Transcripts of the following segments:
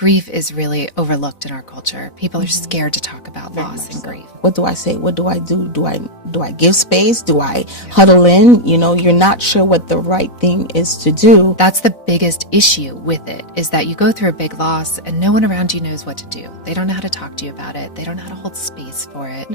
grief is really overlooked in our culture. People are scared to talk about loss and grief. What do I say? What do I do? Do I give space? Do I huddle in? You're not sure what the right thing is to do. That's the biggest issue with it, is that you go through a big loss and no one around you knows what to do. They don't know how to talk to you about it. They don't know how to hold space for it.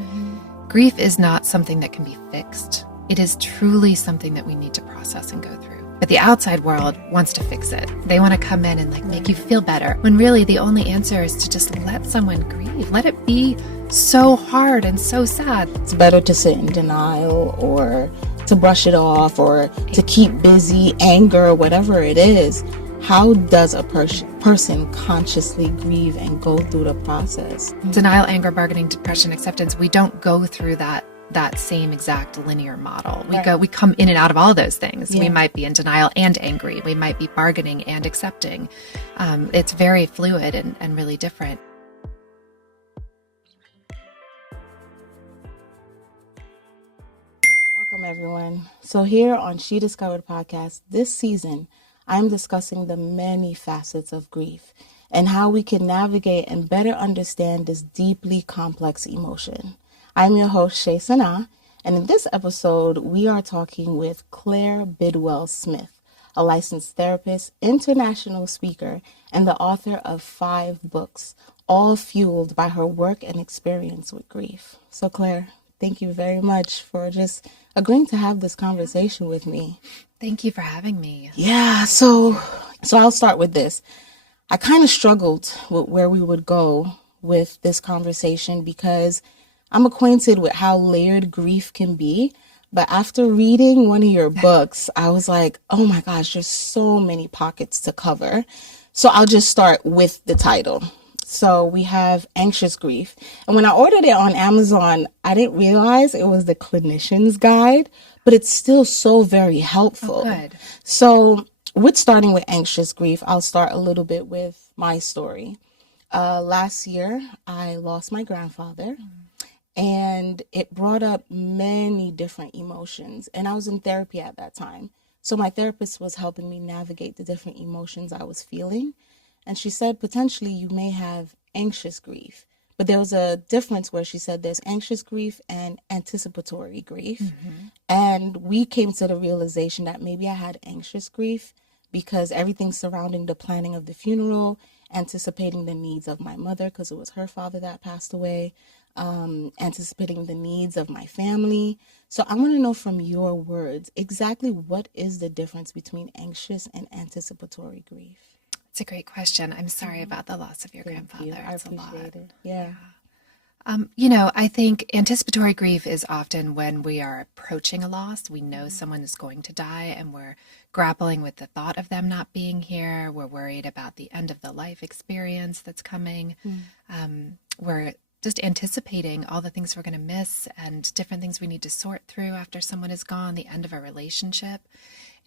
Grief is not something that can be fixed. It is truly something that we need to process and go through. But the outside world wants to fix it. They want to come in and make you feel better, when really the only answer is to just let someone grieve. Let it be so hard and so sad. It's better to sit in denial, or to brush it off, or to keep busy, anger, whatever it is. How does a person consciously grieve and go through the process? Denial, anger, bargaining, depression, acceptance, we don't go through that same exact linear model. We come in and out of all those things. We might be in denial and angry. We might be bargaining and accepting. It's very fluid and really different. Welcome, everyone. So here on She Discovered Podcast, this season, I'm discussing the many facets of grief and how we can navigate and better understand this deeply complex emotion. I'm your host, Shay Sana, and in this episode, we are talking with Claire Bidwell Smith, a licensed therapist, international speaker, and the author of 5 books, all fueled by her work and experience with grief. So Claire, thank you very much for just agreeing to have this conversation with me. Thank you for having me. Yeah, so I'll start with this. I kind of struggled with where we would go with this conversation because I'm acquainted with how layered grief can be, but after reading one of your books, I was like, oh my gosh, there's so many pockets to cover. So I'll just start with the title. So we have Anxious Grief. And when I ordered it on Amazon, I didn't realize it was the clinician's guide, but it's still so very helpful. Oh, good. So with starting with Anxious Grief, I'll start a little bit with my story. Last year, I lost my grandfather. And it brought up many different emotions. And I was in therapy at that time. So my therapist was helping me navigate the different emotions I was feeling. And she said, potentially you may have anxious grief. But there was a difference where she said there's anxious grief and anticipatory grief. And we came to the realization that maybe I had anxious grief because everything surrounding the planning of the funeral, anticipating the needs of my mother because it was her father that passed away, anticipating the needs of my family. So I want to know from your words, exactly what is the difference between anxious and anticipatory grief? It's a great question. I'm sorry about the loss of your grandfather. I appreciate it. Yeah. I think anticipatory grief is often when we are approaching a loss. We know someone is going to die and we're grappling with the thought of them not being here. We're worried about the end of the life experience that's coming. We're just anticipating all the things we're going to miss and different things we need to sort through after someone is gone, the end of a relationship.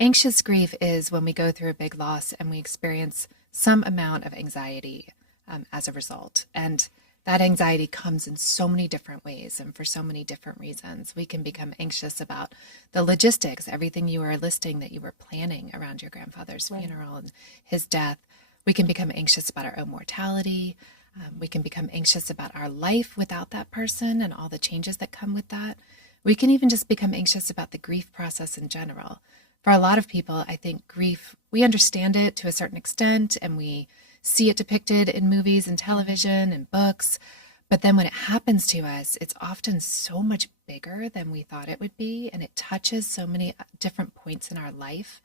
Anxious grief is when we go through a big loss and we experience some amount of anxiety as a result. And that anxiety comes in so many different ways and for so many different reasons. We can become anxious about the logistics, everything you were listing that you were planning around your grandfather's funeral and his death. We can become anxious about our own mortality. We can become anxious about our life without that person and all the changes that come with that. We can even just become anxious about the grief process in general. For a lot of people, I think grief, we understand it to a certain extent and we see it depicted in movies and television and books. But then when it happens to us, it's often so much bigger than we thought it would be. And it touches so many different points in our life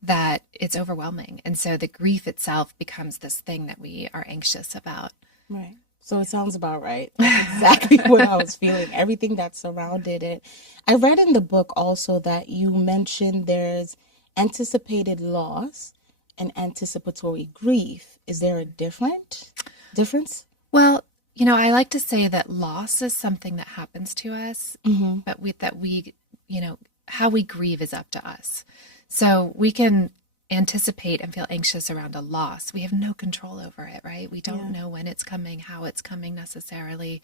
that it's overwhelming. And so the grief itself becomes this thing that we are anxious about. Right. So it sounds about right. That's exactly what I was feeling, everything that surrounded it. I read in the book also that you mentioned there's anticipated loss and anticipatory grief. Is there a difference? Well, I like to say that loss is something that happens to us, but how we grieve is up to us. So we can anticipate and feel anxious around a loss. We have no control over it, right? We don't Yeah. know when it's coming, how it's coming necessarily.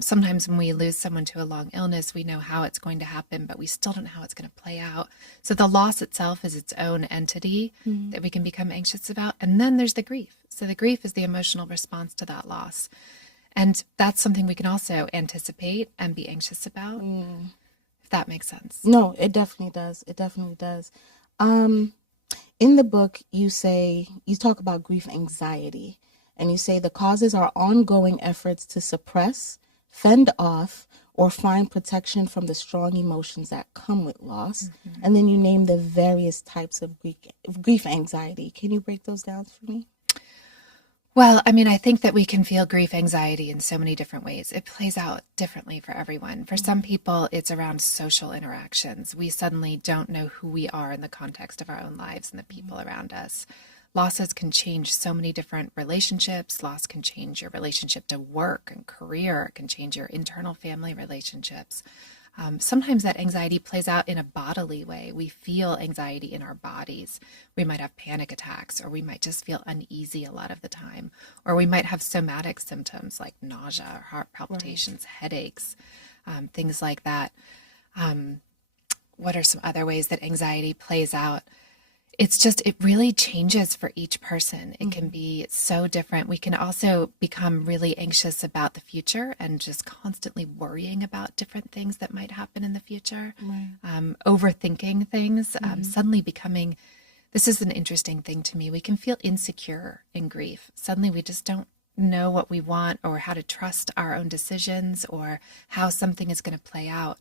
Sometimes when we lose someone to a long illness, we know how it's going to happen, but we still don't know how it's going to play out. So the loss itself is its own entity Mm. that we can become anxious about. And then there's the grief. So the grief is the emotional response to that loss. And that's something we can also anticipate and be anxious about, Mm. if that makes sense. No, it definitely does. It definitely does. In the book, you talk about grief anxiety, and you say the causes are ongoing efforts to suppress, fend off, or find protection from the strong emotions that come with loss. Mm-hmm. And then you name the various types of grief anxiety. Can you break those down for me? Well, I mean, I think that we can feel grief anxiety in so many different ways. It plays out differently for everyone. For some people, it's around social interactions. We suddenly don't know who we are in the context of our own lives and the people around us. Losses can change so many different relationships. Loss can change your relationship to work and career. It can change your internal family relationships. Sometimes that anxiety plays out in a bodily way. We feel anxiety in our bodies. We might have panic attacks, or we might just feel uneasy a lot of the time, or we might have somatic symptoms like nausea, or heart palpitations, headaches, things like that. What are some other ways that anxiety plays out? It really changes for each person. It can be so different. We can also become really anxious about the future and just constantly worrying about different things that might happen in the future, Right. Overthinking things, suddenly becoming, this is an interesting thing to me. We can feel insecure in grief. Suddenly we just don't know what we want or how to trust our own decisions or how something is going to play out.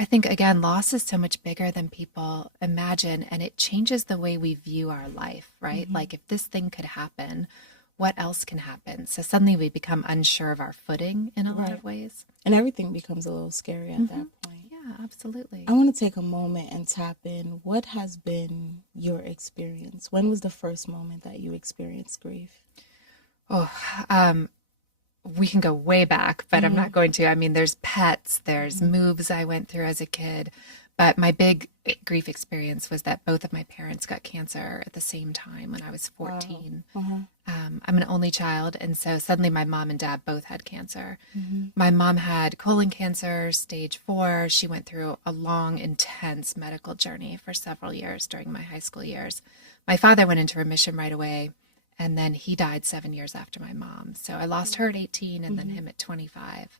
I think, again, loss is so much bigger than people imagine, and it changes the way we view our life, right? Like, if this thing could happen, what else can happen? So suddenly we become unsure of our footing in a lot of ways. And everything becomes a little scary at that point. Yeah, absolutely. I want to take a moment and tap in. What has been your experience? When was the first moment that you experienced grief? Oh, we can go way back, but I'm not going to. I mean, there's pets, there's moves I went through as a kid. But my big grief experience was that both of my parents got cancer at the same time when I was 14. Wow. I'm an only child, and so suddenly my mom and dad both had cancer. My mom had colon cancer, stage 4. She went through a long, intense medical journey for several years during my high school years. My father went into remission right away, and then he died 7 years after my mom. So I lost her at 18 and then him at 25.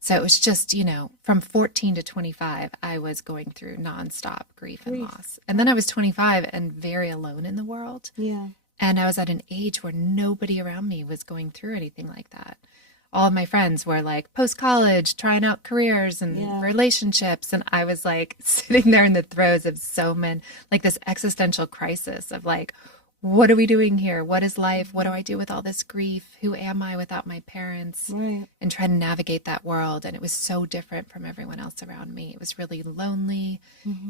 So it was just, from 14 to 25, I was going through nonstop grief and loss. And then I was 25 and very alone in the world. Yeah. And I was at an age where nobody around me was going through anything like that. All of my friends were like post-college, trying out careers and relationships. And I was like sitting there in the throes of like this existential crisis of like, what are we doing here? What is life? What do I do with all this grief? Who am I without my parents? Right. And try to navigate that world. And it was so different from everyone else around me. It was really lonely.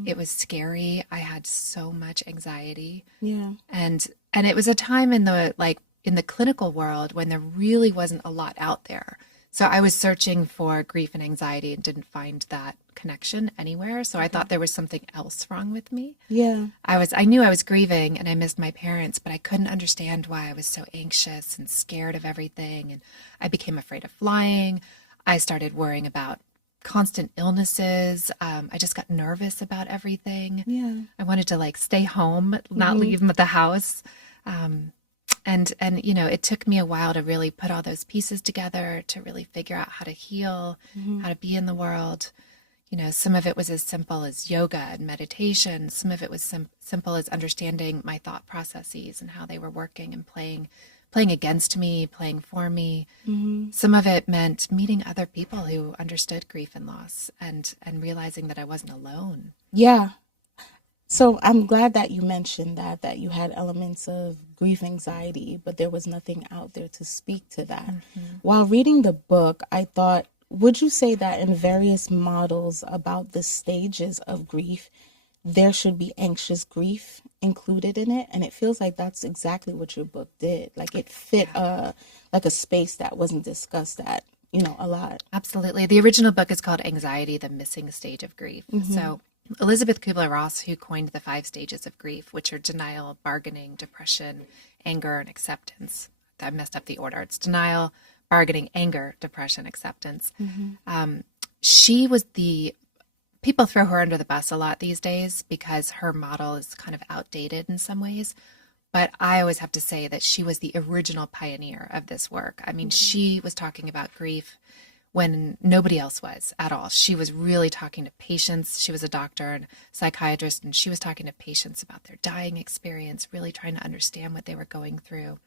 It was scary. I had so much anxiety. Yeah. And it was a time in the clinical world when there really wasn't a lot out there. So I was searching for grief and anxiety and didn't find that connection anywhere. So I thought there was something else wrong with me. Yeah. I knew I was grieving and I missed my parents, but I couldn't understand why I was so anxious and scared of everything. And I became afraid of flying. I started worrying about constant illnesses. I just got nervous about everything. Yeah. I wanted to stay home, not leave the house. And it took me a while to really put all those pieces together, to really figure out how to heal, how to be in the world. Some of it was as simple as yoga and meditation. Some of it was simple as understanding my thought processes and how they were working and playing against me, playing for me. Some of it meant meeting other people who understood grief and loss and realizing that I wasn't alone. Yeah. So I'm glad that you mentioned that you had elements of grief anxiety, but there was nothing out there to speak to that. While reading the book, I thought, would you say that in various models about the stages of grief, there should be anxious grief included in it? And it feels like that's exactly what your book did. Like it fit like a space that wasn't discussed at, a lot. Absolutely. The original book is called Anxiety, the Missing Stage of Grief. So Elizabeth Kubler-Ross, who coined the 5 stages of grief, which are denial, bargaining, depression, anger, and acceptance. I messed up the order. It's denial, bargaining, anger, depression, acceptance. She was people throw her under the bus a lot these days because her model is kind of outdated in some ways. But I always have to say that she was the original pioneer of this work. I mean, she was talking about grief when nobody else was at all. She was really talking to patients. She was a doctor and psychiatrist, and she was talking to patients about their dying experience, really trying to understand what they were going through.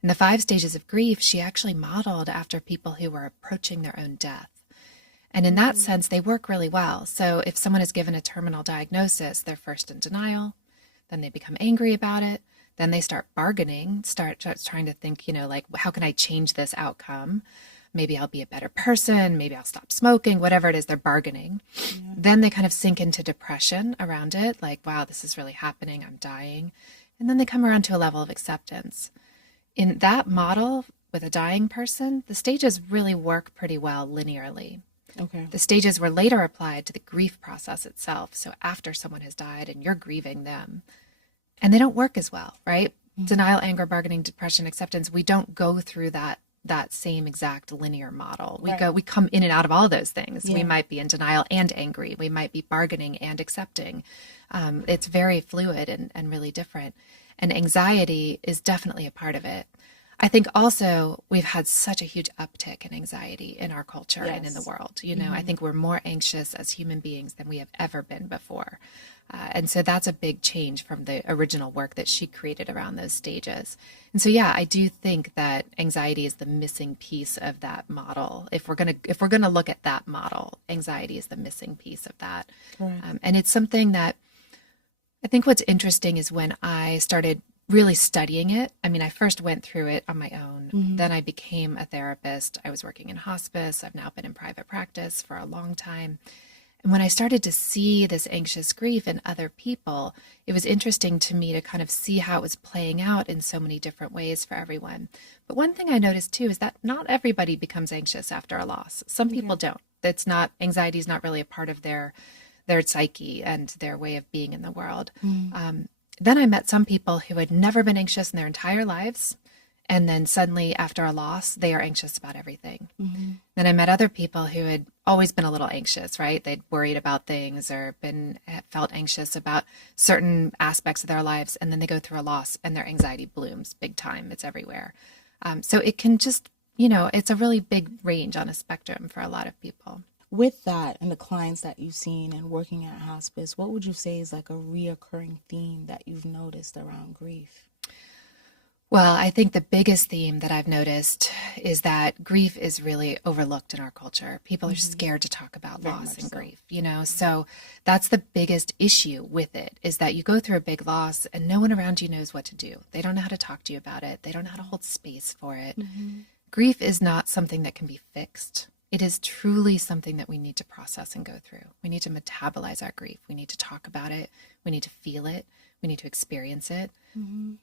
And the 5 stages of grief, she actually modeled after people who were approaching their own death. And in that sense, they work really well. So if someone is given a terminal diagnosis, they're first in denial, then they become angry about it, then they start bargaining, start trying to think, like, how can I change this outcome? Maybe I'll be a better person, maybe I'll stop smoking, whatever it is, they're bargaining. Yeah. Then they kind of sink into depression around it, like, wow, this is really happening, I'm dying. And then they come around to a level of acceptance. In that model with a dying person, the stages really work pretty well linearly. Okay. The stages were later applied to the grief process itself. So after someone has died and you're grieving them, and they don't work as well, right? Denial, anger, bargaining, depression, acceptance, we don't go through that same exact linear model. We come in and out of all those things. Yeah. We might be in denial and angry. We might be bargaining and accepting. It's very fluid and really different. And anxiety is definitely a part of it. I think also we've had such a huge uptick in anxiety in our culture and in the world. I think we're more anxious as human beings than we have ever been before. And so that's a big change from the original work that she created around those stages. And so, yeah, I do think that anxiety is the missing piece of that model. If we're gonna look at that model, anxiety is the missing piece of that. Right. And it's something that I think what's interesting is when I started really studying it. I mean, I first went through it on my own. Then I became a therapist. I was working in hospice. I've now been in private practice for a long time. And when I started to see this anxious grief in other people, it was interesting to me to kind of see how it was playing out in so many different ways for everyone. But one thing I noticed too is that not everybody becomes anxious after a loss. Some people don't. Anxiety is not really a part of their psyche and their way of being in the world. Then I met some people who had never been anxious in their entire lives. And then suddenly after a loss, they are anxious about everything. Then I met other people who had always been a little anxious, right? They'd worried about things or felt anxious about certain aspects of their lives. And then they go through a loss and their anxiety blooms big time. It's everywhere. So it can just, it's a really big range on a spectrum for a lot of people. With that and the clients that you've seen and working at hospice, what would you say is like a reoccurring theme that you've noticed around grief? Well, I think the biggest theme that I've noticed is that grief is really overlooked in our culture. People are scared to talk about loss and grief, so that's the biggest issue with it, is that you go through a big loss and no one around you knows what to do. They don't know how to talk to you about it. They don't know how to hold space for it. Grief is not something that can be fixed. It is truly something that we need to process and go through. We need to metabolize our grief. We need to talk about it. We need to feel it. We need to experience it.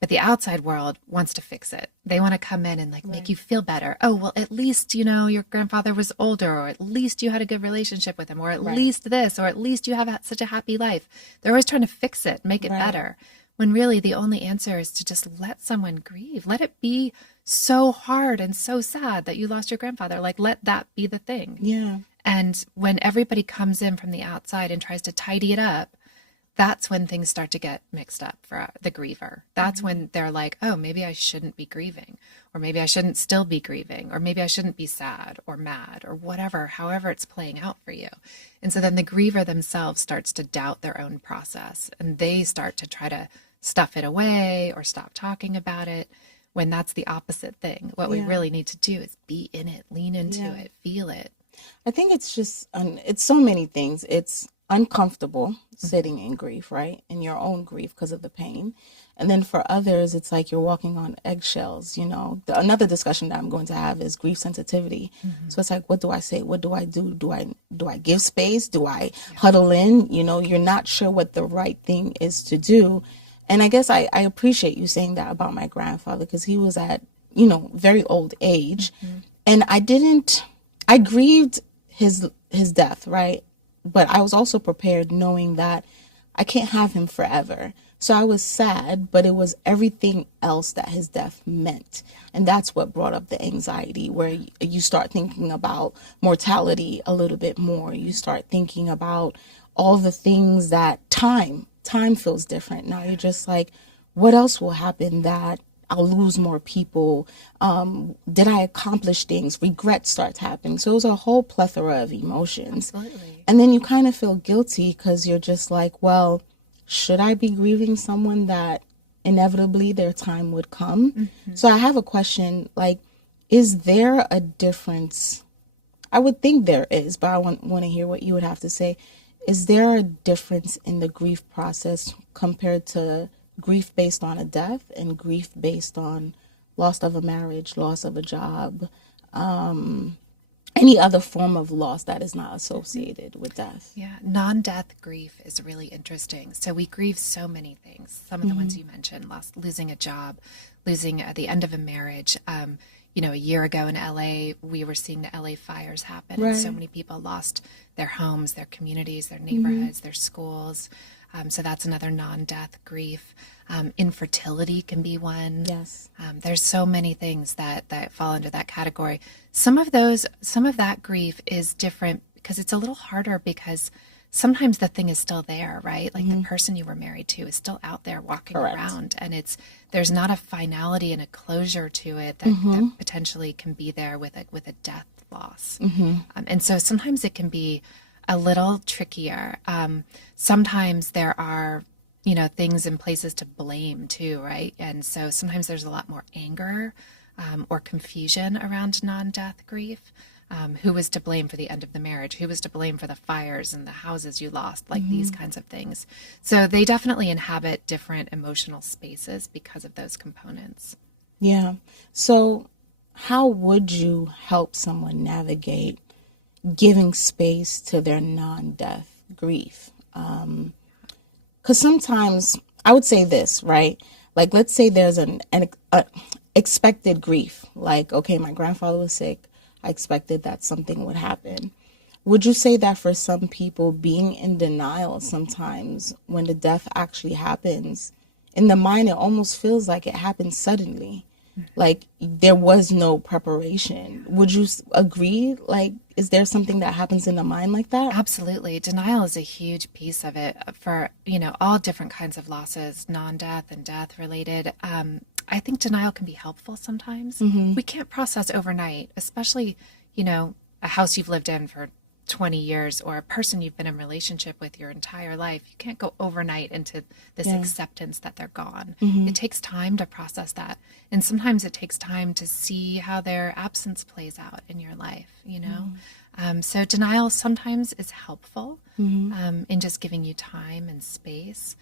But the outside world wants to fix it. They want to come in and make you feel better. Oh, well, at least, your grandfather was older, or at least you had a good relationship with him, or at least this, or at least you have had such a happy life. They're always trying to fix it, make it better. When really the only answer is to just let someone grieve. Let it be so hard and so sad that you lost your grandfather. Let that be the thing. Yeah. And when everybody comes in from the outside and tries to tidy it up, that's when things start to get mixed up for the griever. That's when they're like, oh, maybe I shouldn't be grieving, or maybe I shouldn't still be grieving, or maybe I shouldn't be sad or mad or whatever, however it's playing out for you. And so then the griever themselves starts to doubt their own process, and they start to try to stuff it away or stop talking about it, when that's the opposite thing. What we really need to do is be in it, lean into it, feel it. I think it's just, it's so many things. It's uncomfortable sitting in grief, right? In your own grief because of the pain. And then for others, it's like you're walking on eggshells, Another discussion that I'm going to have is grief sensitivity. So it's like, what do I say? What do I do? Do I give space? Do I huddle in? You're not sure what the right thing is to do. And I guess I appreciate you saying that about my grandfather, because he was at, very old age. And I grieved his death, right? but I was also prepared knowing that I can't have him forever. So I was sad, but it was everything else that his death meant. And that's what brought up the anxiety, where you start thinking about mortality a little bit more. You start thinking about all the things that time feels different. Now you're just like, what else will happen that I'll lose more people? Did I accomplish things? Regret starts happening. So it was a whole plethora of emotions. Absolutely. And then you kind of feel guilty because you're just like, well, should I be grieving someone that inevitably their time would come? Mm-hmm. So I have a question, like, is there a difference? I would think there is, but I want to hear what you would have to say. Is there a difference in the grief process compared to grief based on a death and grief based on loss of a marriage, loss of a job, any other form of loss that is not associated with death? Yeah, non-death grief is really interesting. So we grieve so many things. Some of the ones you mentioned, losing a job, losing the end of a marriage. A year ago in LA, we were seeing the LA fires happen, and so many people lost their homes, their communities, their neighborhoods, their schools. So that's another non-death grief. Infertility can be one. Yes. There's so many things that fall under that category. Some of that grief is different because it's a little harder because sometimes the thing is still there, right? Like the person you were married to is still out there walking around, and there's not a finality and a closure to it that potentially can be there with a death loss. And so sometimes it can be a little trickier. Sometimes there are things and places to blame too, right? And so sometimes there's a lot more anger or confusion around non-death grief. Who was to blame for the end of the marriage? Who was to blame for the fires and the houses you lost? Like these kinds of things. So they definitely inhabit different emotional spaces because of those components. Yeah. So how would you help someone navigate giving space to their non-death grief? Because sometimes I would say this, right? Like, let's say there's an expected grief. Like, okay, my grandfather was sick. I expected that something would happen. Would you say that for some people, being in denial sometimes when the death actually happens, in the mind, it almost feels like it happened suddenly, like there was no preparation? Would you agree? Like, is there something that happens in the mind like that? Absolutely. Denial is a huge piece of it for, all different kinds of losses, non-death and death related. I think denial can be helpful sometimes. We can't process overnight, especially, a house you've lived in for 20 years or a person you've been in relationship with your entire life. You can't go overnight into this acceptance that they're gone. It takes time to process that. And sometimes it takes time to see how their absence plays out in your life. So denial sometimes is helpful in just giving you time and space.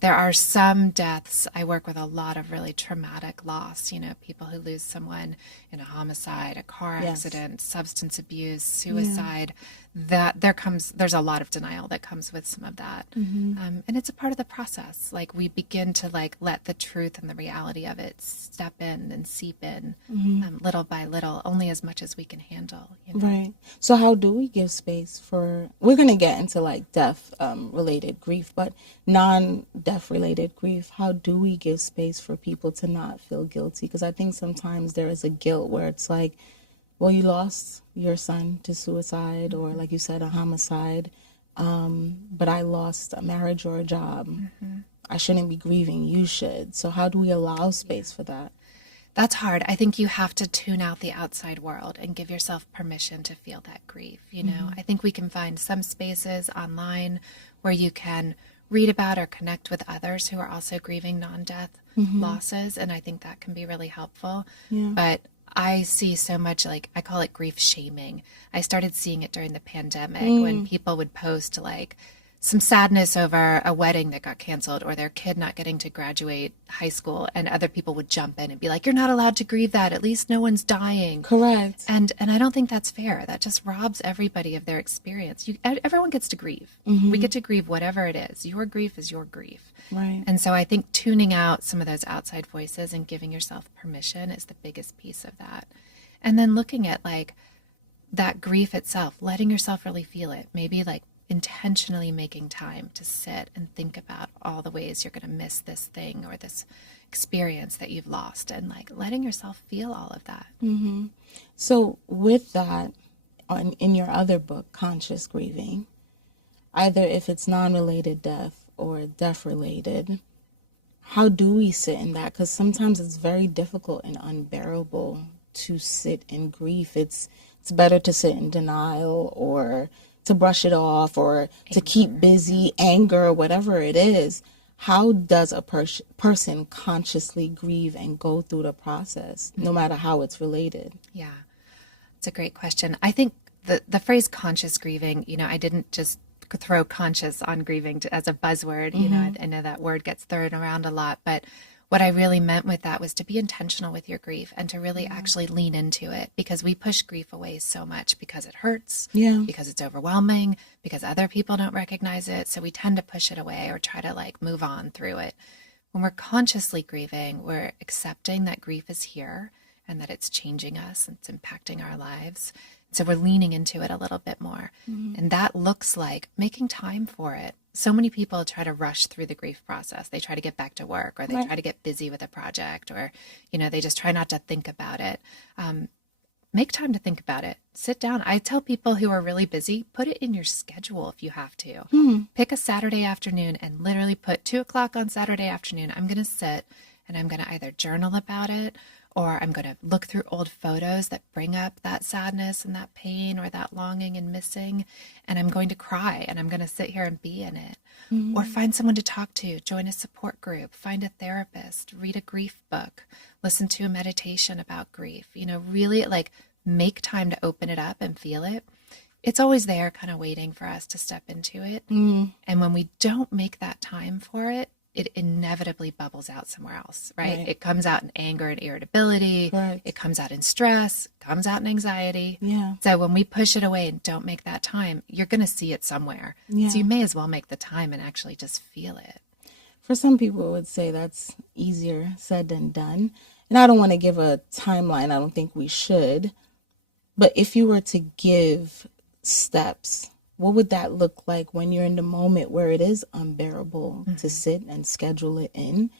There are some deaths. I work with a lot of really traumatic loss, people who lose someone in a homicide, a car accident, substance abuse, suicide. There's a lot of denial that comes with some of that. And it's a part of the process. Like we begin to let the truth and the reality of it step in and seep in little by little, only as much as we can handle. Right. So how do we give space for, we're going to get into death related grief, but non-death related grief, how do we give space for people to not feel guilty? Because I think sometimes there is a guilt where it's like, well, you lost your son to suicide or, like you said, a homicide, but I lost a marriage or a job. I shouldn't be grieving. You should. So how do we allow space for that? That's hard. I think you have to tune out the outside world and give yourself permission to feel that grief. I think we can find some spaces online where you can read about or connect with others who are also grieving non-death losses. And I think that can be really helpful. But I see so much, I call it grief shaming. I started seeing it during the pandemic when people would post some sadness over a wedding that got canceled or their kid not getting to graduate high school, and other people would jump in and be like, you're not allowed to grieve that. At least no one's dying. Correct. And I don't think that's fair. That just robs everybody of their experience. Everyone gets to grieve. We get to grieve whatever it is. Your grief is your grief. Right. And so I think tuning out some of those outside voices and giving yourself permission is the biggest piece of that. And then looking at that grief itself, letting yourself really feel it. Maybe intentionally making time to sit and think about all the ways you're going to miss this thing or this experience that you've lost, and like letting yourself feel all of that. Mm-hmm. So with that, in your other book, Conscious Grieving, either if it's non-related death or death-related, how do we sit in that? Because sometimes it's very difficult and unbearable to sit in grief. It's better to sit in denial or to brush it off or to keep busy, anger, whatever it is. How does a person consciously grieve and go through the process, no matter how it's related? Yeah, it's a great question. I think the phrase conscious grieving, I didn't just throw conscious on grieving as a buzzword. I know that word gets thrown around a lot, but what I really meant with that was to be intentional with your grief and to really actually lean into it, because we push grief away so much because it hurts, because it's overwhelming, because other people don't recognize it. So we tend to push it away or try to like move on through it. When we're consciously grieving, we're accepting that grief is here and that it's changing us and it's impacting our lives. So we're leaning into it a little bit more. And that looks like making time for it. So many people try to rush through the grief process. They try to get back to work, or they try to get busy with a project, or, they just try not to think about it. Make time to think about it. Sit down. I tell people who are really busy, put it in your schedule if you have to. Pick a Saturday afternoon and literally put 2:00 on Saturday afternoon. I'm going to sit and I'm going to either journal about it, or I'm going to look through old photos that bring up that sadness and that pain or that longing and missing. And I'm going to cry and I'm going to sit here and be in it. Or find someone to talk to, join a support group, find a therapist, read a grief book, listen to a meditation about grief, really like make time to open it up and feel it. It's always there kind of waiting for us to step into it. And when we don't make that time for it, it inevitably bubbles out somewhere else, right? It comes out in anger and irritability. It comes out in stress, comes out in anxiety. So when we push it away and don't make that time, you're going to see it somewhere. So you may as well make the time and actually just feel it. For some people, I would say that's easier said than done. And I don't want to give a timeline. I don't think we should. But if you were to give steps, what would that look like when you're in the moment where it is unbearable to sit and schedule it in,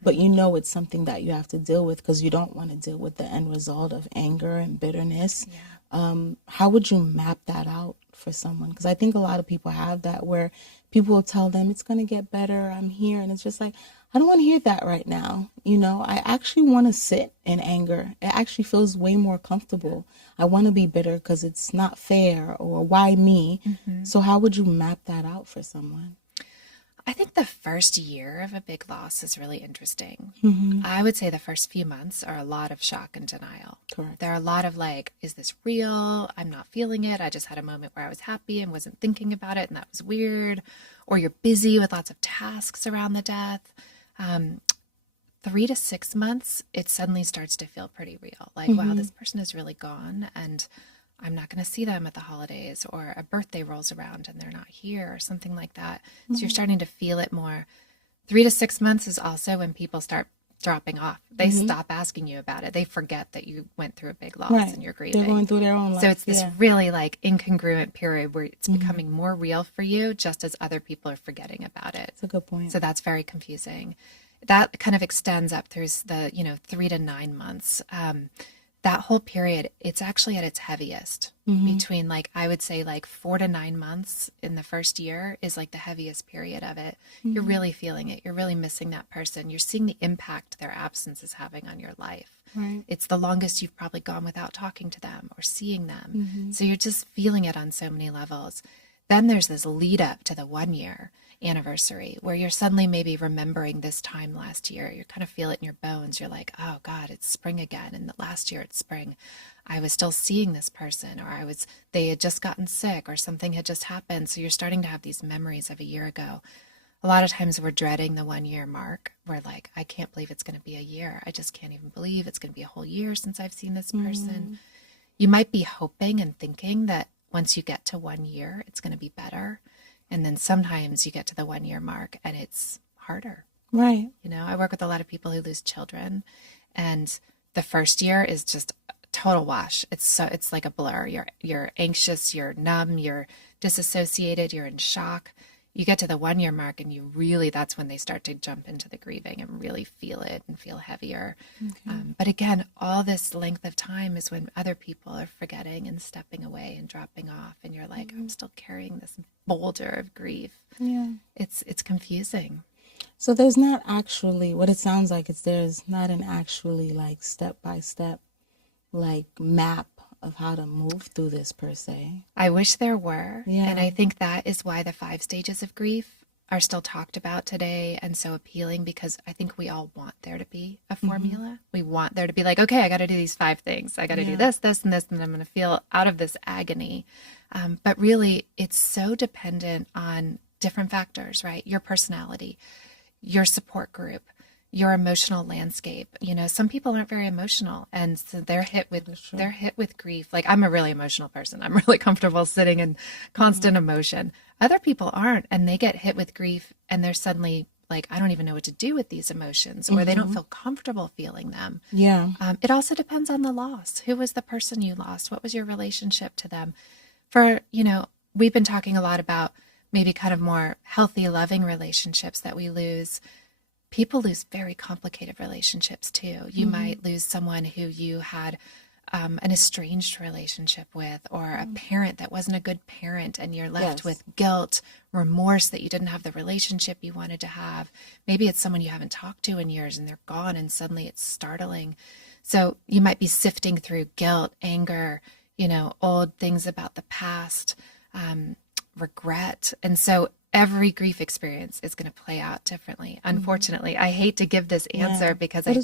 but it's something that you have to deal with because you don't want to deal with the end result of anger and bitterness? How would you map that out for someone? Because I think a lot of people have that where people will tell them it's going to get better, I'm here, and it's just like, I don't want to hear that right now. I actually want to sit in anger. It actually feels way more comfortable. I want to be bitter because it's not fair, or why me? So how would you map that out for someone? I think the first year of a big loss is really interesting. I would say the first few months are a lot of shock and denial. Correct. There are a lot of like, is this real? I'm not feeling it. I just had a moment where I was happy and wasn't thinking about it, and that was weird. Or you're busy with lots of tasks around the death. 3 to 6 months, it suddenly starts to feel pretty real. Like, wow, this person is really gone, and I'm not going to see them at the holidays, or a birthday rolls around and they're not here, or something like that. So you're starting to feel it more. 3 to 6 months is also when people start dropping off. They stop asking you about it. They forget that you went through a big loss and you're grieving. They're going through their own life. So it's this really like incongruent period where it's becoming more real for you, just as other people are forgetting about it. That's a good point. So that's very confusing. That kind of extends up through the 3 to 9 months. That whole period, it's actually at its heaviest. Between I would say 4 to 9 months in the first year is like the heaviest period of it. You're really feeling it. You're really missing that person. You're seeing the impact their absence is having on your life. It's the longest you've probably gone without talking to them or seeing them. So you're just feeling it on so many levels. Then there's this lead up to the 1 year anniversary where you're suddenly maybe remembering this time last year. You kind of feel it in your bones. You're like, oh God, it's spring again. And the last year it's spring. I was still seeing this person, or they had just gotten sick, or something had just happened. So you're starting to have these memories of a year ago. A lot of times we're dreading the 1 year mark. We're like, I can't believe it's going to be a year. I just can't even believe it's going to be a whole year since I've seen this person. You might be hoping and thinking that once you get to 1 year, it's going to be better. And then sometimes you get to the 1 year mark and it's harder. Right. I work with a lot of people who lose children, and the first year is just a total wash. It's like a blur. You're anxious, you're numb, you're disassociated, you're in shock. You get to the 1 year mark and you really, that's when they start to jump into the grieving and really feel it and feel heavier. But again, all this length of time is when other people are forgetting and stepping away and dropping off. And you're like, I'm still carrying this boulder of grief. Yeah. It's confusing. So there's not actually, what it sounds like is there's not an actually like step-by-step like map of how to move through this per se. I wish there were. Yeah. And I think that is why the 5 stages of grief are still talked about today and so appealing, because I think we all want there to be a formula. We want there to be like, okay, I got to do these 5 things. I got to do this, this, and this, and I'm going to feel out of this agony. But really, it's so dependent on different factors, right? Your personality, your support group, your emotional landscape. You know, some people aren't very emotional, and so they're hit with grief. Like, I'm a really emotional person. I'm really comfortable sitting in constant emotion. Other people aren't, and they get hit with grief and they're suddenly like, I don't even know what to do with these emotions, or they don't feel comfortable feeling them. Yeah. It also depends on the loss. Who was the person you lost? What was your relationship to them? For, you know, we've been talking a lot about maybe kind of more healthy, loving relationships that we lose. People lose very complicated relationships too. You might lose someone who you had an estranged relationship with, or a parent that wasn't a good parent, and you're left with guilt, remorse that you didn't have the relationship you wanted to have. Maybe it's someone you haven't talked to in years and they're gone, and suddenly it's startling. So you might be sifting through guilt, anger, you know, old things about the past, regret. And so every grief experience is going to play out differently. Unfortunately, I hate to give this answer because I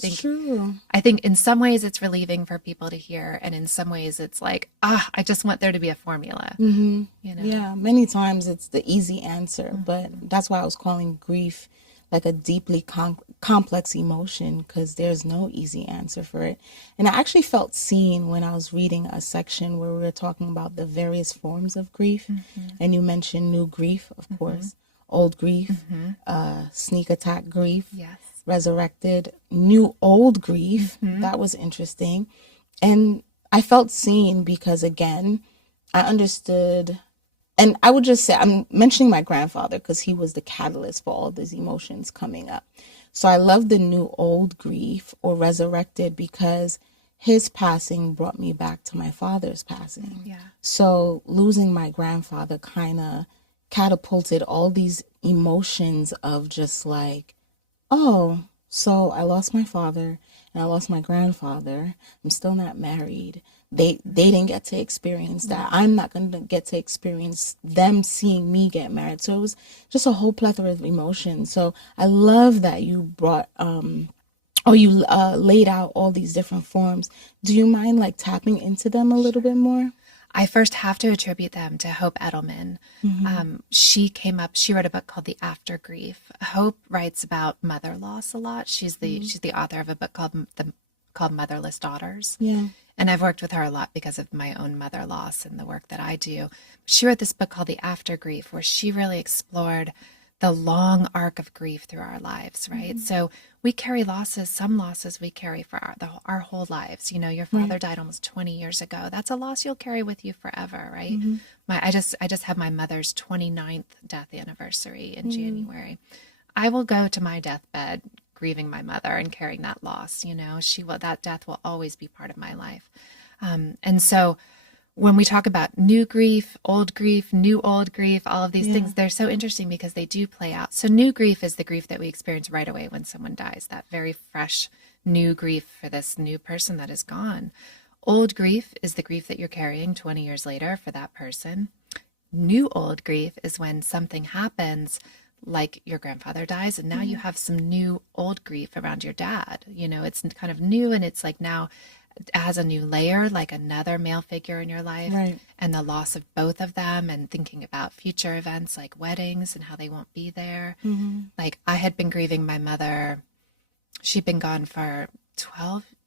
think in some ways it's relieving for people to hear, and in some ways it's like, I just want there to be a formula. You know? Yeah, many times it's the easy answer, but that's why I was calling grief like a deeply complex emotion, because there's no easy answer for it. And I actually felt seen when I was reading a section where we were talking about the various forms of grief. And you mentioned new grief, of course, old grief, sneak attack grief, resurrected, new old grief. That was interesting. And I felt seen because, again, I understood. And I would just say, I'm mentioning my grandfather because he was the catalyst for all these emotions coming up. So I love the new old grief, or resurrected, because his passing brought me back to my father's passing. So losing my grandfather kind of catapulted all these emotions of just like, oh, so I lost my father and I lost my grandfather. I'm still not married. They didn't get to experience that. I'm not going to get to experience them seeing me get married. So it was just a whole plethora of emotions. So I love that you brought, you laid out all these different forms. Do you mind like tapping into them a little bit more? I first have to attribute them to Hope Edelman. She wrote a book called The After Grief. Hope writes about mother loss a lot. She's the author of a book called Motherless Daughters. And I've worked with her a lot because of my own mother loss and the work that I do. She wrote this book called The After Grief, where she really explored the long arc of grief through our lives, right? So we carry losses. Some losses we carry for our whole lives. You know, your father died almost 20 years ago. That's a loss you'll carry with you forever, right? I just had my mother's 29th death anniversary in January. I will go to my deathbed grieving my mother and carrying that loss. You know, that death will always be part of my life. And so when we talk about new grief, new old grief, all of these things, they're so interesting because they do play out. So new grief is the grief that we experience right away when someone dies, that very fresh new grief for this new person that is gone. Old grief is the grief that you're carrying 20 years later for that person. New old grief is when something happens, like your grandfather dies, and now you have some new old grief around your dad. You know, it's kind of new, and it's like now it has a new layer, like another male figure in your life, and the loss of both of them, and thinking about future events like weddings and how they won't be there. Like, I had been grieving my mother. She'd been gone for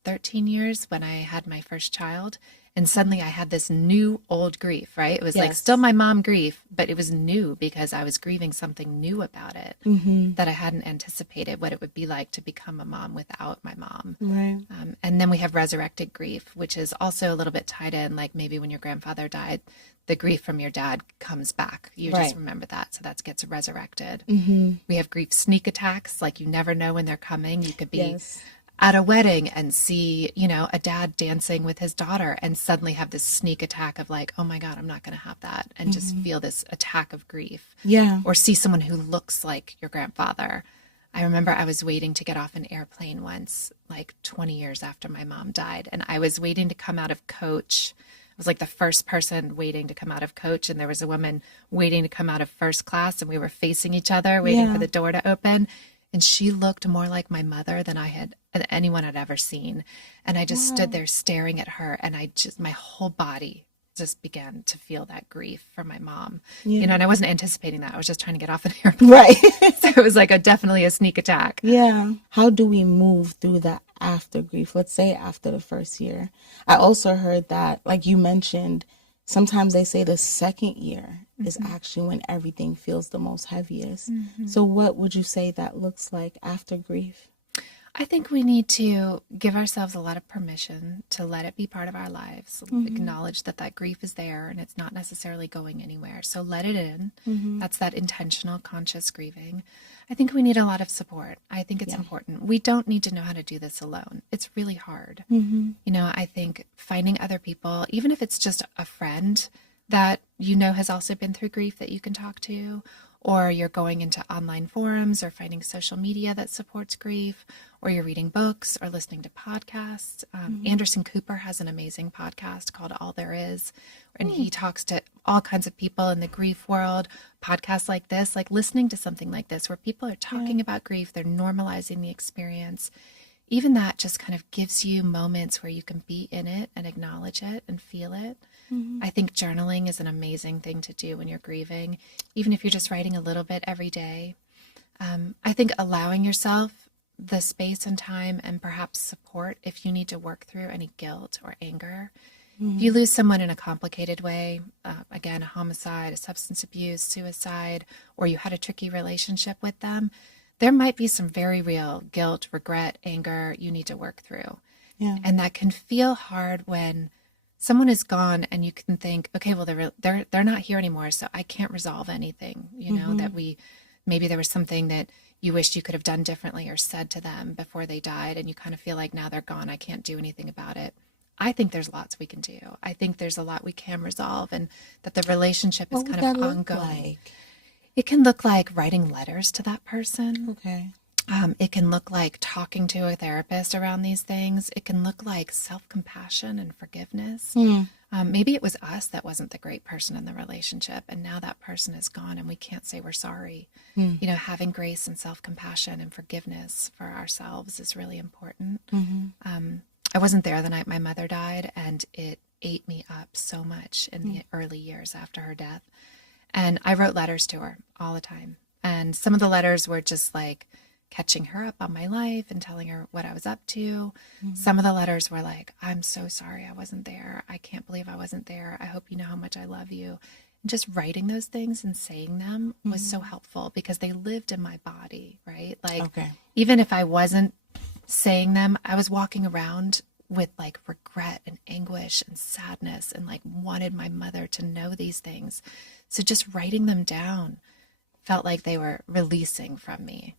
13 years when I had my first child. And suddenly I had this new old grief, right? It was like still Yes. my mom grief, but it was new because I was grieving something new about it Mm-hmm. that I hadn't anticipated what it would be like to become a mom without my mom. Right. And then we have resurrected grief, which is also a little bit tied in, like maybe when your grandfather died, the grief from your dad comes back. You just Right. remember that. So that gets resurrected. Mm-hmm. We have grief sneak attacks, like you never know when they're coming. You could be Yes. at a wedding and see, a dad dancing with his daughter and suddenly have this sneak attack of like, oh my God, I'm not going to have that. And just feel this attack of grief. Yeah. Or see someone who looks like your grandfather. I remember I was waiting to get off an airplane once, like 20 years after my mom died. And I was waiting to come out of coach. I was like the first person waiting to come out of coach. And there was a woman waiting to come out of first class. And we were facing each other, waiting Yeah. for the door to open. And she looked more like my mother than anyone had ever seen. And I just stood there staring at her, and my whole body just began to feel that grief for my mom. Yeah. And I wasn't anticipating that. I was just trying to get off an airplane. Right. So it was like definitely a sneak attack. Yeah. How do we move through that after grief? Let's say after the first year. I also heard that, like you mentioned, sometimes they say the second year is actually when everything feels the most heaviest. So what would you say that looks like after grief? I think we need to give ourselves a lot of permission to let it be part of our lives, acknowledge that grief is there and it's not necessarily going anywhere. So let it in. That's that intentional, conscious grieving. I think we need a lot of support. I think it's important. We don't need to know how to do this alone. It's really hard. I think finding other people, even if it's just a friend that has also been through grief that you can talk to, or you're going into online forums or finding social media that supports grief, or you're reading books or listening to podcasts. Anderson Cooper has an amazing podcast called All There Is, and he talks to all kinds of people in the grief world. Podcasts like this, like listening to something like this, where people are talking about grief, they're normalizing the experience. Even that just kind of gives you moments where you can be in it and acknowledge it and feel it. I think journaling is an amazing thing to do when you're grieving, even if you're just writing a little bit every day. I think allowing yourself the space and time and perhaps support if you need to work through any guilt or anger. If you lose someone in a complicated way, again, a homicide, a substance abuse, suicide, or you had a tricky relationship with them, there might be some very real guilt, regret, anger you need to work through. Yeah. And that can feel hard when someone is gone and you can think, okay, well, they're not here anymore, so I can't resolve anything, that maybe there was something that you wished you could have done differently or said to them before they died, and you kind of feel like now they're gone, I can't do anything about it. I think there's lots we can do. I think there's a lot we can resolve, and that the relationship is kind of ongoing. It can look like writing letters to that person. Okay. It can look like talking to a therapist around these things. It can look like self-compassion and forgiveness. Maybe it was us that wasn't the great person in the relationship, and now that person is gone and we can't say we're sorry. Having grace and self-compassion and forgiveness for ourselves is really important. I wasn't there the night my mother died, and it ate me up so much in the early years after her death. And I wrote letters to her all the time. And some of the letters were just like catching her up on my life and telling her what I was up to. Some of the letters were like, I'm so sorry I wasn't there. I can't believe I wasn't there. I hope you know how much I love you. And just writing those things and saying them was so helpful because they lived in my body, right? Like, even if I wasn't saying them, I was walking around with like regret and anguish and sadness and like wanted my mother to know these things. So just writing them down felt like they were releasing from me.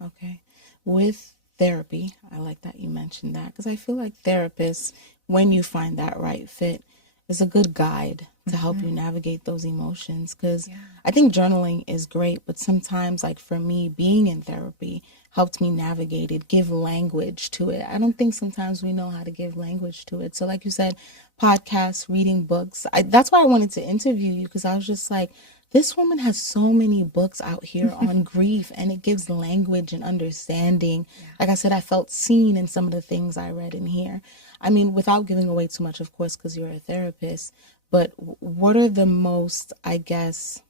Okay. With therapy, I like that you mentioned that, because I feel like therapists, when you find that right fit, is a good guide to help you navigate those emotions. Because I think journaling is great, but sometimes, like for me, being in therapy helped me navigate it, give language to it. I don't think sometimes we know how to give language to it. So like you said, podcasts, reading books. That's why I wanted to interview you, because I was just like, this woman has so many books out here on grief, and it gives language and understanding. Like I said, I felt seen in some of the things I read in here. I mean, without giving away too much, of course, because you're a therapist, but what are the most, I guess,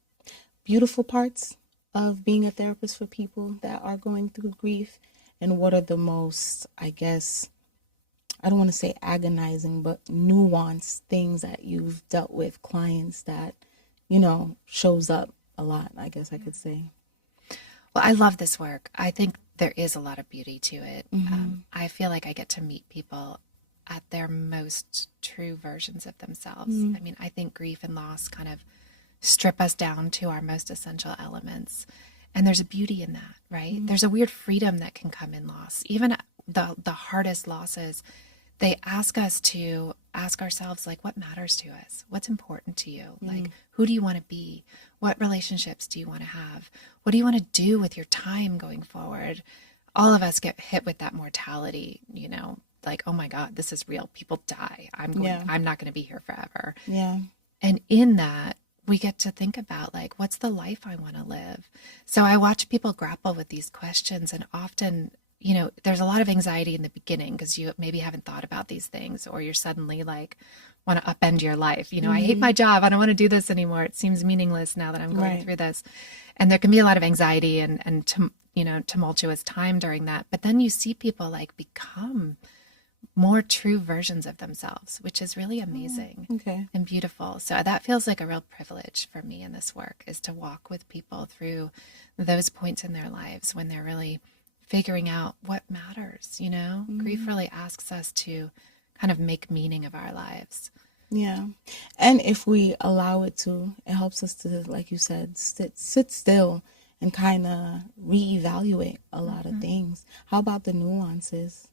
beautiful parts of being a therapist for people that are going through grief? And what are the most, I guess, I don't want to say agonizing, but nuanced things that you've dealt with, clients that, shows up a lot, I guess I could say. Well, I love this work. I think there is a lot of beauty to it. Mm-hmm. I feel like I get to meet people at their most true versions of themselves. Mm-hmm. I mean, I think grief and loss kind of strip us down to our most essential elements. And there's a beauty in that, right? Mm-hmm. There's a weird freedom that can come in loss. Even the hardest losses, they ask us to ask ourselves, like, what matters to us? What's important to you? Mm-hmm. Like, who do you want to be? What relationships do you want to have? What do you want to do with your time going forward? All of us get hit with that mortality, like, oh my God, this is real. People die. I'm not going to be here forever. Yeah. And in that, we get to think about, like, what's the life I want to live? So I watch people grapple with these questions, and often, there's a lot of anxiety in the beginning because you maybe haven't thought about these things, or you're suddenly like, want to upend your life. Mm-hmm. I hate my job. I don't want to do this anymore. It seems meaningless now that I'm going through this. And there can be a lot of anxiety and tumultuous time during that. But then you see people like become more true versions of themselves, which is really amazing and beautiful. So that feels like a real privilege for me in this work, is to walk with people through those points in their lives when they're really figuring out what matters. Mm-hmm. Grief really asks us to kind of make meaning of our lives. Yeah. And if we allow it to, it helps us to, like you said, sit still and kind of reevaluate a lot of things. How about the nuances?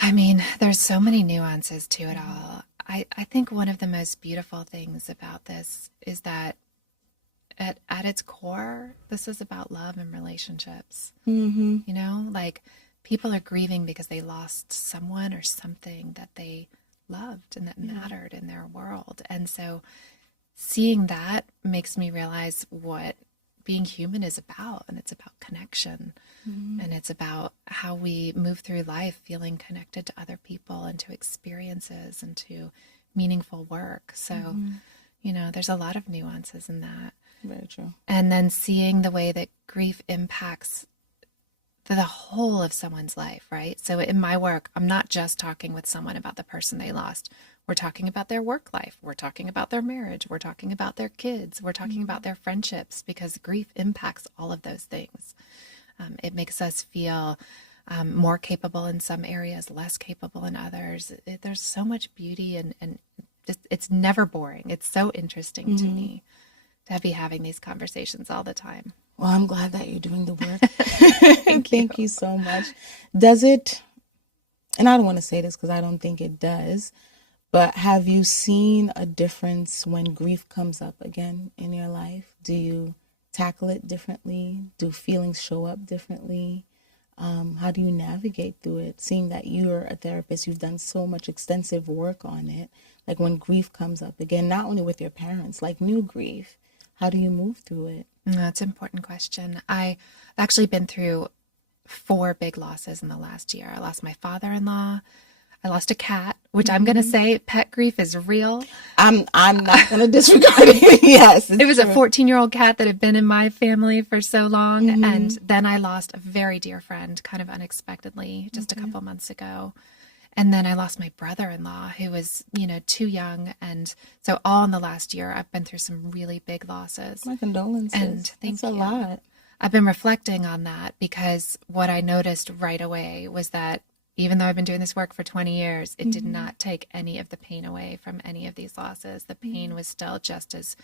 I mean, there's so many nuances to it all. I think one of the most beautiful things about this is that at its core, this is about love and relationships. Mm-hmm. Like, people are grieving because they lost someone or something that they loved and that mattered in their world. And so seeing that makes me realize what being human is about. And it's about connection. Mm-hmm. And it's about how we move through life feeling connected to other people and to experiences and to meaningful work. So, there's a lot of nuances in that. Very true. And then seeing the way that grief impacts the whole of someone's life, right? So in my work, I'm not just talking with someone about the person they lost. We're talking about their work life. We're talking about their marriage. We're talking about their kids. We're talking about their friendships, because grief impacts all of those things. It makes us feel more capable in some areas, less capable in others. There's so much beauty, and just, it's never boring. It's so interesting to me to be having these conversations all the time. Well, I'm glad that you're doing the work. Thank you so much. Does it, and I don't want to say this because I don't think it does, but have you seen a difference when grief comes up again in your life? Do you tackle it differently? Do feelings show up differently? How do you navigate through it? Seeing that you're a therapist, you've done so much extensive work on it. Like, when grief comes up again, not only with your parents, like new grief, how do you move through it? That's an important question. I've actually been through 4 big losses in the last year. I lost my father-in-law. I lost a cat, which I'm going to say pet grief is real. I'm not going to disregard it. Yes. It was a 14-year-old cat that had been in my family for so long. And then I lost a very dear friend kind of unexpectedly just a couple months ago. And then I lost my brother-in-law, who was, too young. And so all in the last year, I've been through some really big losses. My condolences. And thank you. That's a lot. I've been reflecting on that, because what I noticed right away was that even though I've been doing this work for 20 years, it did not take any of the pain away from any of these losses. The pain was still just as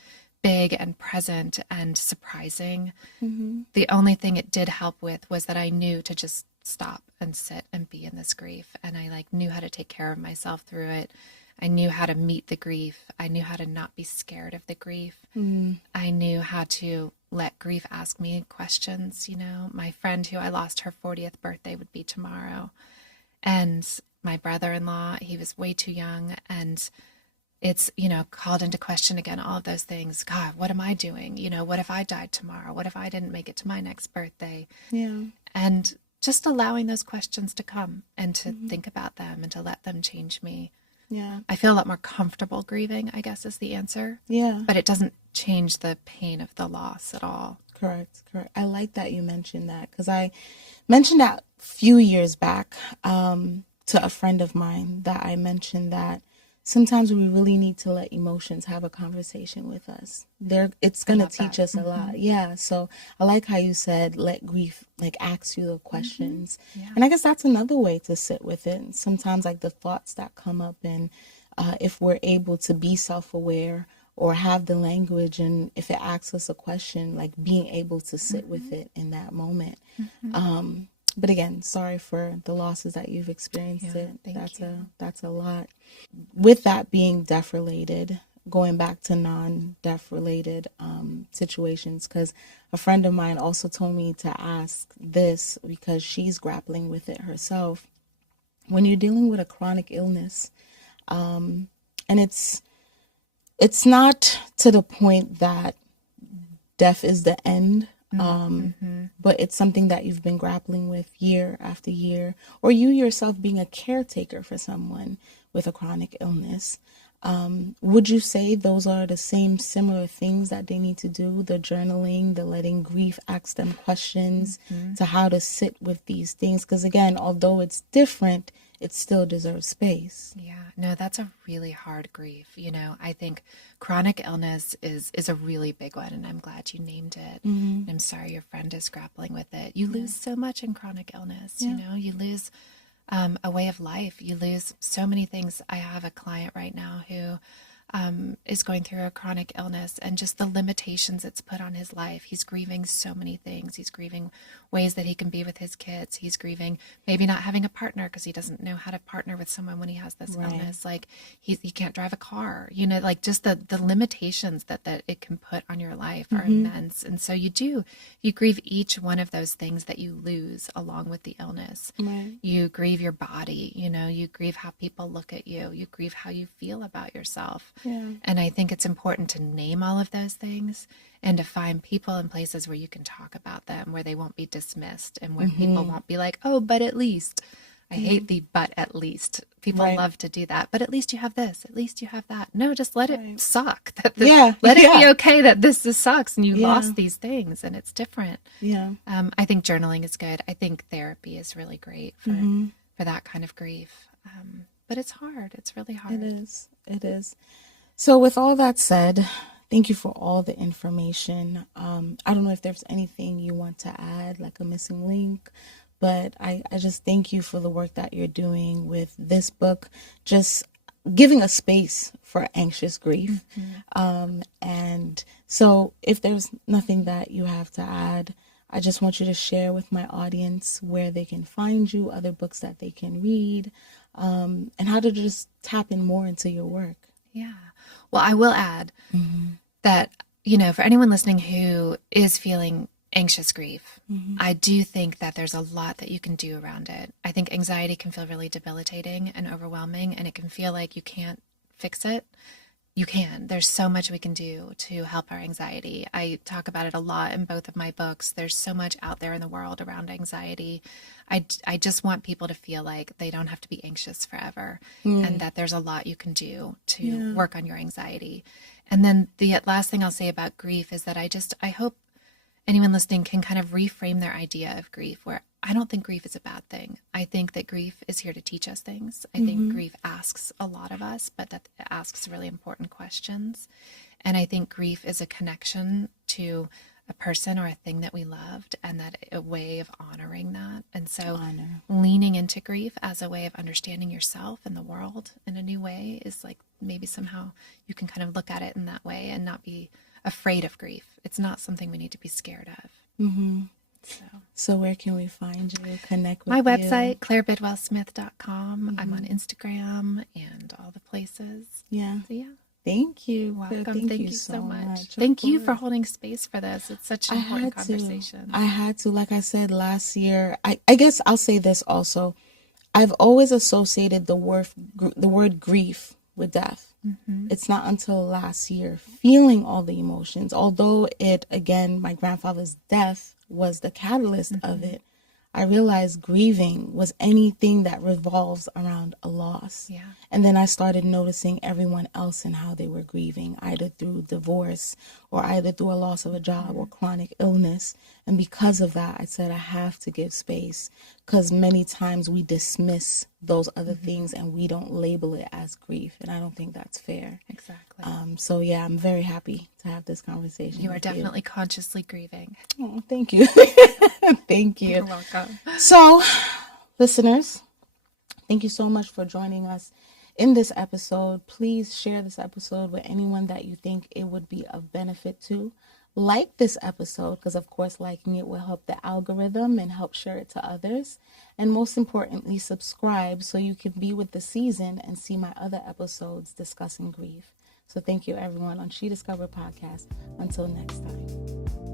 big and present and surprising. The only thing it did help with was that I knew to just stop and sit and be in this grief. And I knew how to take care of myself through it. I knew how to meet the grief. I knew how to not be scared of the grief. I knew how to let grief ask me questions. My friend who I lost, her 40th birthday would be tomorrow. And my brother-in-law, he was way too young. And it's, called into question again, all of those things. God, what am I doing? What if I died tomorrow? What if I didn't make it to my next birthday? Yeah. And just allowing those questions to come and to think about them and to let them change me. Yeah. I feel a lot more comfortable grieving, I guess, is the answer. Yeah. But it doesn't change the pain of the loss at all. Correct. I like that you mentioned that, because I mentioned that a few years back. to a friend of mine that I mentioned that sometimes we really need to let emotions have a conversation with us. It's I going to love teach that. us a lot. Yeah. So I like how you said, let grief like ask you the questions. Yeah. And I guess that's another way to sit with it. And sometimes like the thoughts that come up, and if we're able to be self-aware or have the language, and if it asks us a question, like being able to sit with it in that moment. But again, sorry for the losses that you've experienced. Yeah, thank you. That's a lot. With that being death related, going back to non-death related situations, because a friend of mine also told me to ask this because she's grappling with it herself. When you're dealing with a chronic illness, and it's not to the point that death is the end, but it's something that you've been grappling with year after year, or you yourself being a caretaker for someone with a chronic illness. Would you say those are the same similar things that they need to do? The journaling, the letting grief ask them questions to how to sit with these things? Because again, although it's different, it still deserves space. Yeah, no, that's a really hard grief. I think chronic illness is a really big one, and I'm glad you named it. And I'm sorry your friend is grappling with it. You lose so much in chronic illness, you lose a way of life. You lose so many things. I have a client right now who is going through a chronic illness, and just the limitations it's put on his life. He's grieving so many things. He's grieving ways that he can be with his kids. He's grieving maybe not having a partner because he doesn't know how to partner with someone when he has this illness. Like he can't drive a car, like just the limitations that it can put on your life are immense. And so you grieve each one of those things that you lose along with the illness. You grieve your body, you grieve how people look at you. You grieve how you feel about yourself. And I think it's important to name all of those things and to find people and places where you can talk about them, where they won't be dismissed and where people won't be like, oh, but at least. I hate the but at least. People love to do that. But at least you have this. At least you have that. No, just let it suck. Let it be okay that this sucks and you lost these things and it's different. I think journaling is good. I think therapy is really great for that kind of grief. But it's hard. It's really hard. It is. So with all that said, thank you for all the information. I don't know if there's anything you want to add, like a missing link, but I just thank you for the work that you're doing with this book, just giving a space for anxious grief. And so if there's nothing that you have to add, I just want you to share with my audience where they can find you, other books that they can read, and how to just tap in more into your work. Yeah. Well, I will add that, for anyone listening who is feeling anxious grief, I do think that there's a lot that you can do around it. I think anxiety can feel really debilitating and overwhelming, and it can feel like you can't fix it. You can. There's so much we can do to help our anxiety. I talk about it a lot in both of my books. There's so much out there in the world around anxiety. I just want people to feel like they don't have to be anxious forever and that there's a lot you can do to work on your anxiety. And then the last thing I'll say about grief is that I hope anyone listening can kind of reframe their idea of grief, where I don't think grief is a bad thing. I think that grief is here to teach us things. I think grief asks a lot of us, but that it asks really important questions. And I think grief is a connection to a person or a thing that we loved, and that a way of honoring that. And so leaning into grief as a way of understanding yourself and the world in a new way is like, maybe somehow you can kind of look at it in that way and not be afraid of grief. It's not something we need to be scared of. So where can we find you, connect with my you? website, clairebidwellsmith.com. I'm on Instagram and all the places. Yeah. So yeah. Thank you. Welcome. Thank you so much. Thank you for holding space for this. It's such an important conversation. I had to. Like I said last year, I guess I'll say this also. I've always associated the word grief with death. It's not until last year, feeling all the emotions, although my grandfather's death was the catalyst of it, I realized grieving was anything that revolves around a loss. Yeah. And then I started noticing everyone else and how they were grieving, either through divorce or either through a loss of a job or chronic illness. And because of that, I said I have to give space, because many times we dismiss those other things and we don't label it as grief. And I don't think that's fair. Exactly. So yeah, I'm very happy to have this conversation. You are definitely consciously grieving. Oh, thank you. Thank you. You're welcome. So, listeners, thank you so much for joining us in this episode. Please share this episode with anyone that you think it would be of benefit to. Like this episode, because of course liking it will help the algorithm and help share it to others. And most importantly, subscribe so you can be with the season and see my other episodes discussing grief. So thank you everyone on She Discovered Podcast. Until next time.